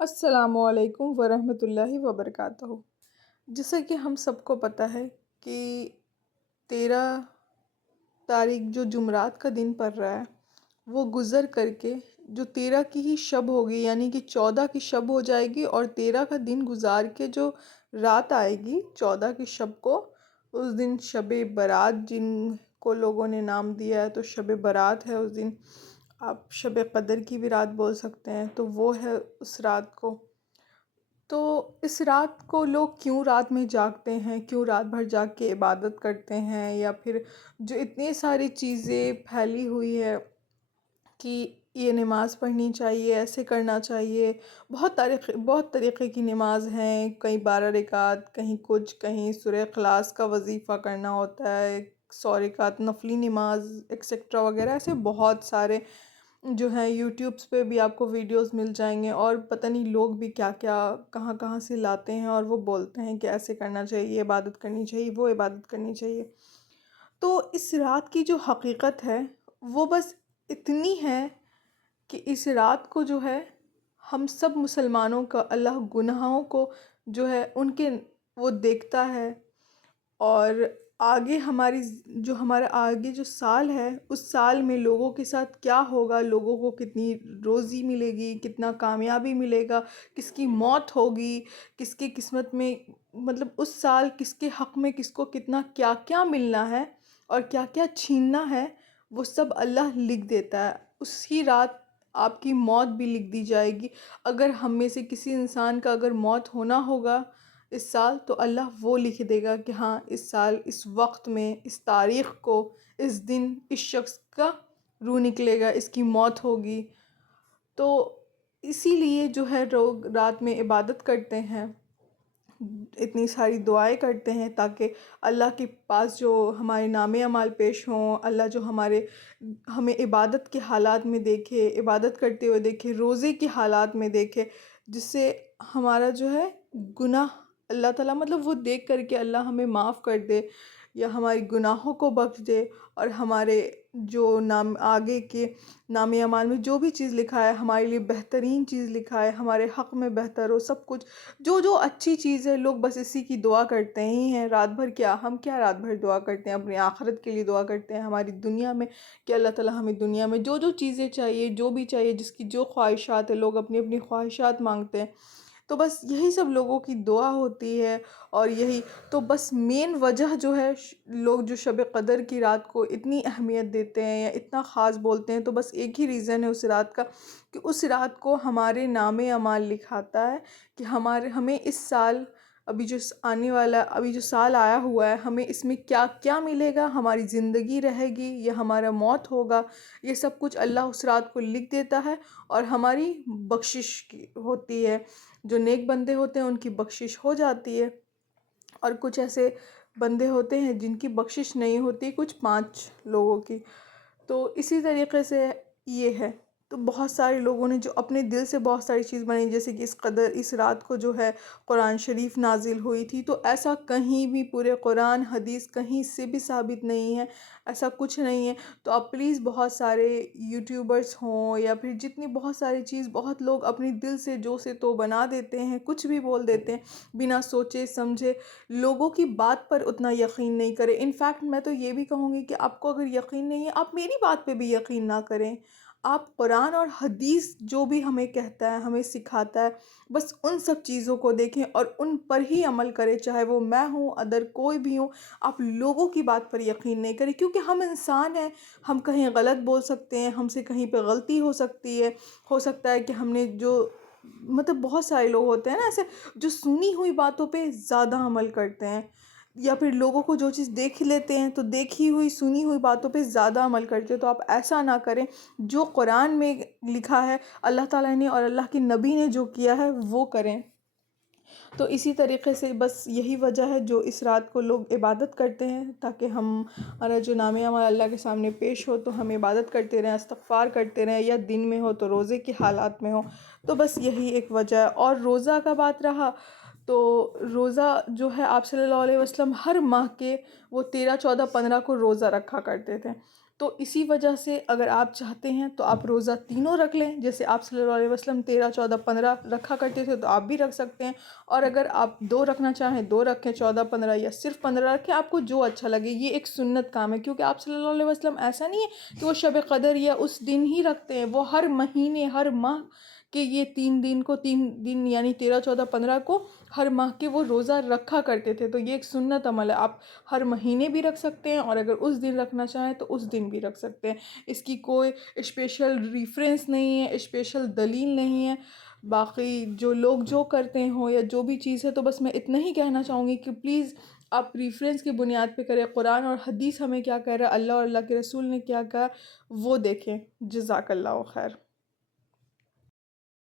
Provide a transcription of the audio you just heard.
السلام علیکم ورحمۃ اللہ وبرکاتہ۔ جیسا کہ ہم سب کو پتہ ہے کہ 13 تاریخ جو جمعرات کا دن پڑ رہا ہے وہ گزر کر کے جو 13 کی ہی شب ہوگی، یعنی کہ 14 کی شب ہو جائے گی، اور 13 کا دن گزار کے جو رات آئے گی 14 کی شب کو، اس دن شب برات جن کو لوگوں نے نام دیا ہے، تو شب برات ہے اس دن۔ آپ شب قدر کی بھی رات بول سکتے ہیں، تو وہ ہے اس رات کو۔ تو اس رات کو لوگ کیوں رات میں جاگتے ہیں، کیوں رات بھر جاگ کے عبادت کرتے ہیں، یا پھر جو اتنی ساری چیزیں پھیلی ہوئی ہے کہ یہ نماز پڑھنی چاہیے، ایسے کرنا چاہیے، بہت طریقے کی نماز ہیں، کہیں 12 رکعت، کہیں کچھ، کہیں سورہ اخلاص کا وظیفہ کرنا ہوتا ہے، 100 رکعت نفلی نماز ایکسیکٹرا وغیرہ، ایسے بہت سارے جو ہیں یوٹیوبس پہ بھی آپ کو ویڈیوز مل جائیں گے، اور پتہ نہیں لوگ بھی کیا کیا کہاں کہاں سے لاتے ہیں، اور وہ بولتے ہیں کہ ایسے کرنا چاہیے، یہ عبادت کرنی چاہیے، وہ عبادت کرنی چاہیے۔ تو اس رات کی جو حقیقت ہے وہ بس اتنی ہے کہ اس رات کو جو ہے ہم سب مسلمانوں کا اللہ گناہوں کو جو ہے ان کے وہ دیکھتا ہے، اور آگے ہمارا آگے جو سال ہے، اس سال میں لوگوں کے ساتھ کیا ہوگا، لوگوں کو کتنی روزی ملے گی، کتنا کامیابی ملے گا، کس کی موت ہوگی، کس کی قسمت میں، مطلب اس سال کس کے حق میں کس کو کتنا کیا کیا ملنا ہے اور کیا کیا چھیننا ہے، وہ سب اللہ لکھ دیتا ہے۔ اسی رات آپ کی موت بھی لکھ دی جائے گی۔ اگر ہم میں سے کسی انسان کا اگر موت ہونا ہوگا اس سال، تو اللہ وہ لکھ دے گا کہ ہاں اس سال اس وقت میں اس تاریخ کو اس دن اس شخص کا روح نکلے گا، اس کی موت ہوگی۔ تو اسی لیے جو ہے لوگ رات میں عبادت کرتے ہیں، اتنی ساری دعائیں کرتے ہیں، تاکہ اللہ کے پاس جو ہمارے نام اعمال پیش ہوں، اللہ جو ہمیں عبادت کے حالات میں دیکھے، عبادت کرتے ہوئے دیکھے، روزے کے حالات میں دیکھے، جس سے ہمارا جو ہے گناہ اللہ تعالیٰ مطلب وہ دیکھ کر کے اللہ ہمیں معاف کر دے، یا ہمارے گناہوں کو بخش دے، اور ہمارے جو آگے کے نام اعمال میں جو بھی چیز لکھا ہے ہمارے لیے بہترین چیز لکھا ہے، ہمارے حق میں بہتر ہو سب کچھ، جو جو اچھی چیز ہے لوگ بس اسی کی دعا کرتے ہی ہیں رات بھر۔ ہم کیا رات بھر دعا کرتے ہیں، اپنی آخرت کے لیے دعا کرتے ہیں، ہماری دنیا میں کہ اللہ تعالیٰ ہمیں دنیا میں جو جو چیزیں چاہیے، جو بھی چاہیے، جس کی جو خواہشات ہیں، لوگ اپنی اپنی خواہشات مانگتے ہیں۔ تو بس یہی سب لوگوں کی دعا ہوتی ہے، اور یہی تو بس مین وجہ جو ہے لوگ جو شب قدر کی رات کو اتنی اہمیت دیتے ہیں یا اتنا خاص بولتے ہیں، تو بس ایک ہی ریزن ہے اس رات کا، کہ اس رات کو ہمارے نام اعمال لکھاتا ہے کہ ہمیں اس سال ابھی جو سال آیا ہوا ہے، ہمیں اس میں کیا کیا ملے گا، ہماری زندگی رہے گی یا ہمارا موت ہوگا، یہ سب کچھ اللہ اس رات کو لکھ دیتا ہے، اور ہماری بخشش ہوتی ہے۔ جو نیک بندے ہوتے ہیں ان کی بخشش ہو جاتی ہے، اور کچھ ایسے بندے ہوتے ہیں جن کی بخشش نہیں ہوتی، کچھ 5 لوگوں کی۔ تو اسی طریقے سے یہ ہے۔ تو بہت سارے لوگوں نے جو اپنے دل سے بہت ساری چیز بنائی، جیسے کہ اس رات کو جو ہے قرآن شریف نازل ہوئی تھی، تو ایسا کہیں بھی پورے قرآن حدیث کہیں سے بھی ثابت نہیں ہے، ایسا کچھ نہیں ہے۔ تو آپ پلیز بہت سارے یوٹیوبرز ہوں یا پھر جتنی بہت ساری چیز، بہت لوگ اپنی دل سے جو سے تو بنا دیتے ہیں، کچھ بھی بول دیتے ہیں بنا سوچے سمجھے، لوگوں کی بات پر اتنا یقین نہیں کریں۔ انفیکٹ میں تو یہ بھی کہوں گی کہ آپ کو اگر یقین نہیں ہے، آپ میری بات پہ بھی یقین نہ کریں، آپ قرآن اور حدیث جو بھی ہمیں کہتا ہے، ہمیں سکھاتا ہے، بس ان سب چیزوں کو دیکھیں اور ان پر ہی عمل کریں، چاہے وہ میں ہوں، ادر کوئی بھی ہوں۔ آپ لوگوں کی بات پر یقین نہیں کریں، کیونکہ ہم انسان ہیں، ہم کہیں غلط بول سکتے ہیں، ہم سے کہیں پہ غلطی ہو سکتی ہے، ہو سکتا ہے کہ ہم نے مطلب بہت سارے لوگ ہوتے ہیں نا ایسے، جو سنی ہوئی باتوں پہ زیادہ عمل کرتے ہیں، یا پھر لوگوں کو جو چیز دیکھ لیتے ہیں تو دیکھی ہوئی سنی ہوئی باتوں پہ زیادہ عمل کرتے ہیں۔ تو آپ ایسا نہ کریں، جو قرآن میں لکھا ہے اللہ تعالیٰ نے اور اللہ کے نبی نے جو کیا ہے وہ کریں۔ تو اسی طریقے سے بس یہی وجہ ہے جو اس رات کو لوگ عبادت کرتے ہیں، تاکہ ہمارا جو نام اعمال اللہ کے سامنے پیش ہو، تو ہم عبادت کرتے رہیں، استغفار کرتے رہیں، یا دن میں ہو تو روزے کے حالات میں ہو۔ تو بس یہی ایک وجہ ہے۔ اور روزہ کا بات رہا، تو روزہ جو ہے آپ صلی اللہ علیہ وسلم ہر ماہ کے وہ 13، 14، 15 کو روزہ رکھا کرتے تھے۔ تو اسی وجہ سے اگر آپ چاہتے ہیں تو آپ روزہ تینوں رکھ لیں، جیسے آپ صلی اللہ علیہ وسلم 13، 14، 15 رکھا کرتے تھے تو آپ بھی رکھ سکتے ہیں، اور اگر آپ 2 رکھنا چاہیں 2 رکھیں، 14، 15 یا صرف 15 رکھیں، آپ کو جو اچھا لگے۔ یہ ایک سنت کام ہے، کیونکہ آپ صلی اللہ علیہ وسلم ایسا نہیں ہے کہ وہ شب قدر یا اس دن ہی رکھتے ہیں، وہ ہر مہینے ہر ماہ کہ یہ 3 دن یعنی 13، 14، 15 کو ہر ماہ کے وہ روزہ رکھا کرتے تھے۔ تو یہ ایک سنت عمل ہے، آپ ہر مہینے بھی رکھ سکتے ہیں، اور اگر اس دن رکھنا چاہیں تو اس دن بھی رکھ سکتے ہیں۔ اس کی کوئی اسپیشل ریفرنس نہیں ہے، اسپیشل دلیل نہیں ہے۔ باقی جو لوگ جو کرتے ہوں یا جو بھی چیز ہے، تو بس میں اتنا ہی کہنا چاہوں گی کہ پلیز آپ ریفرنس کی بنیاد پہ کریں، قرآن اور حدیث ہمیں کیا کہہ رہا ہے، اللہ اور اللہ کے رسول نے کیا کہا، وہ دیکھیں۔ جزاک اللہ خیر۔